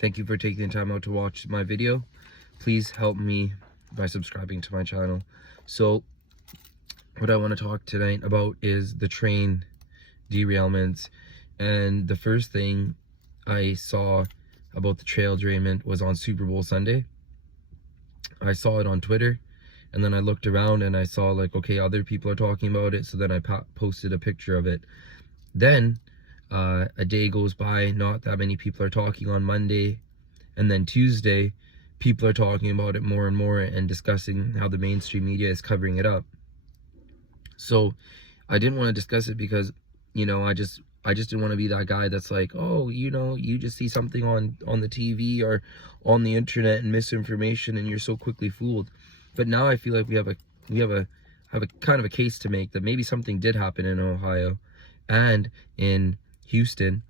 Thank you for taking the time out to watch my video. Please help me by subscribing to my channel. So what I want to talk tonight about is the train derailments. And the first thing I saw about the trail derailment was on Super Bowl Sunday. I saw it on Twitter, and then I looked around and I saw like, okay, other people are talking about it. So then I posted a picture of it. Then a day goes by, not that many people are talking on Monday. And then Tuesday, people are talking about it more and more and discussing how the mainstream media is covering it up. So I didn't want to discuss it because, you know, I just didn't want to be that guy that's like, oh, you know, you just see something on the TV or on the internet and misinformation and you're so quickly fooled. But now I feel like we have a kind of a case to make that maybe something did happen in Ohio and in Houston.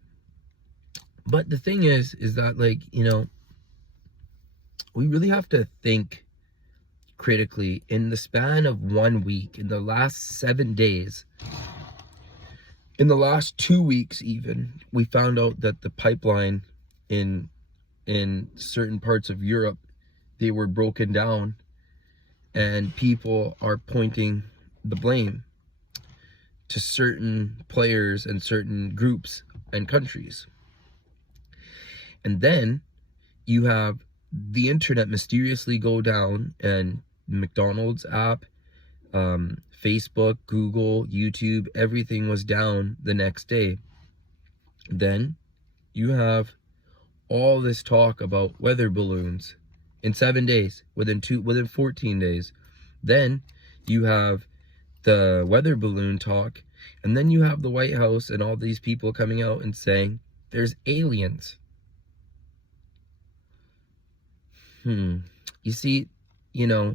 But the thing is that, like, you know, we really have to think critically. In the span of 1 week, in the last 7 days, in the last 2 weeks even, we found out that the pipeline in certain parts of Europe, they were broken down, and people are pointing the blame to certain players and certain groups and countries. And then you have the internet mysteriously go down, and McDonald's app, Facebook, Google, YouTube, everything was down the next day. Then you have all this talk about weather balloons in 7 days, within 14 days. Then you have the weather balloon talk, and then you have the White House and all these people coming out and saying there's aliens. You see, you know,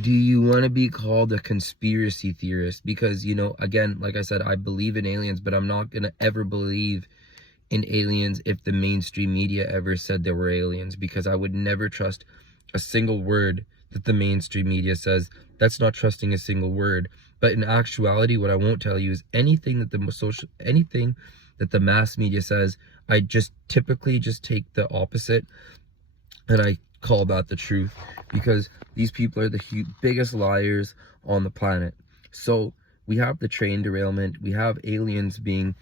do you want to be called a conspiracy theorist? Because, you know, again, like I said, I believe in aliens, but I'm not going to ever believe in aliens if the mainstream media ever said there were aliens, because I would never trust a single word that the mainstream media says. That's not trusting a single word. But in actuality, what I won't tell you is anything that the mass media says, I just typically just take the opposite and I call that the truth, because these people are the biggest liars on the planet. So we have the train derailment, we have aliens being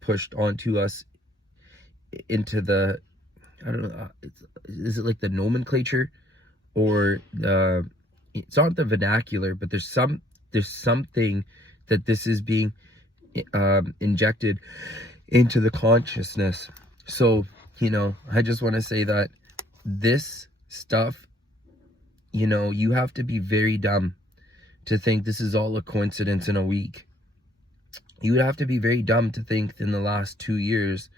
pushed onto us into the, I don't know, is it like the nomenclature, or it's not the vernacular, but there's something that this is being injected into the consciousness. So, you know, I just want to say that this stuff, you know, you have to be very dumb to think this is all a coincidence in a week. You would have to be very dumb to think in the last 2 years,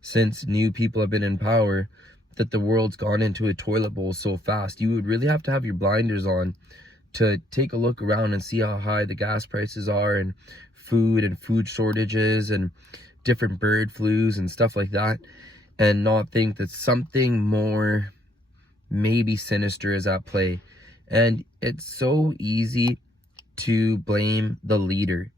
since new people have been in power, that the world's gone into a toilet bowl so fast. You would really have to have your blinders on to take a look around and see how high the gas prices are, and food shortages and different bird flus and stuff like that, and not think that something more maybe sinister is at play. And it's so easy to blame the leader.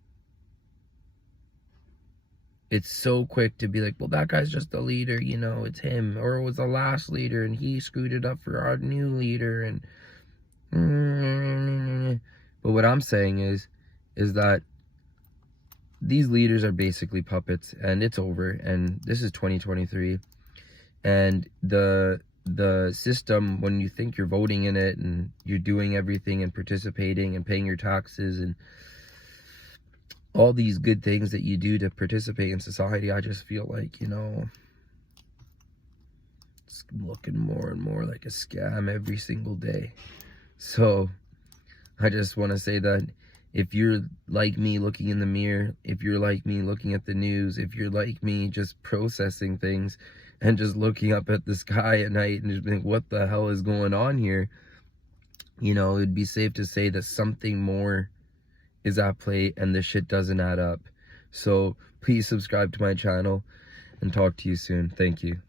It's so quick to be like, well, that guy's just the leader, you know, it's him, or it was the last leader and he screwed it up for our new leader. And but what I'm saying is that these leaders are basically puppets, and it's over. And this is 2023, and the system, when you think you're voting in it and you're doing everything and participating and paying your taxes and all these good things that you do to participate in society, I just feel like, you know, it's looking more and more like a scam every single day. So I just want to say that if you're like me looking in the mirror, if you're like me looking at the news, if you're like me just processing things and just looking up at the sky at night and just think, what the hell is going on here? You know, it'd be safe to say that something more is at play and this shit doesn't add up. So please subscribe to my channel and talk to you soon. Thank you.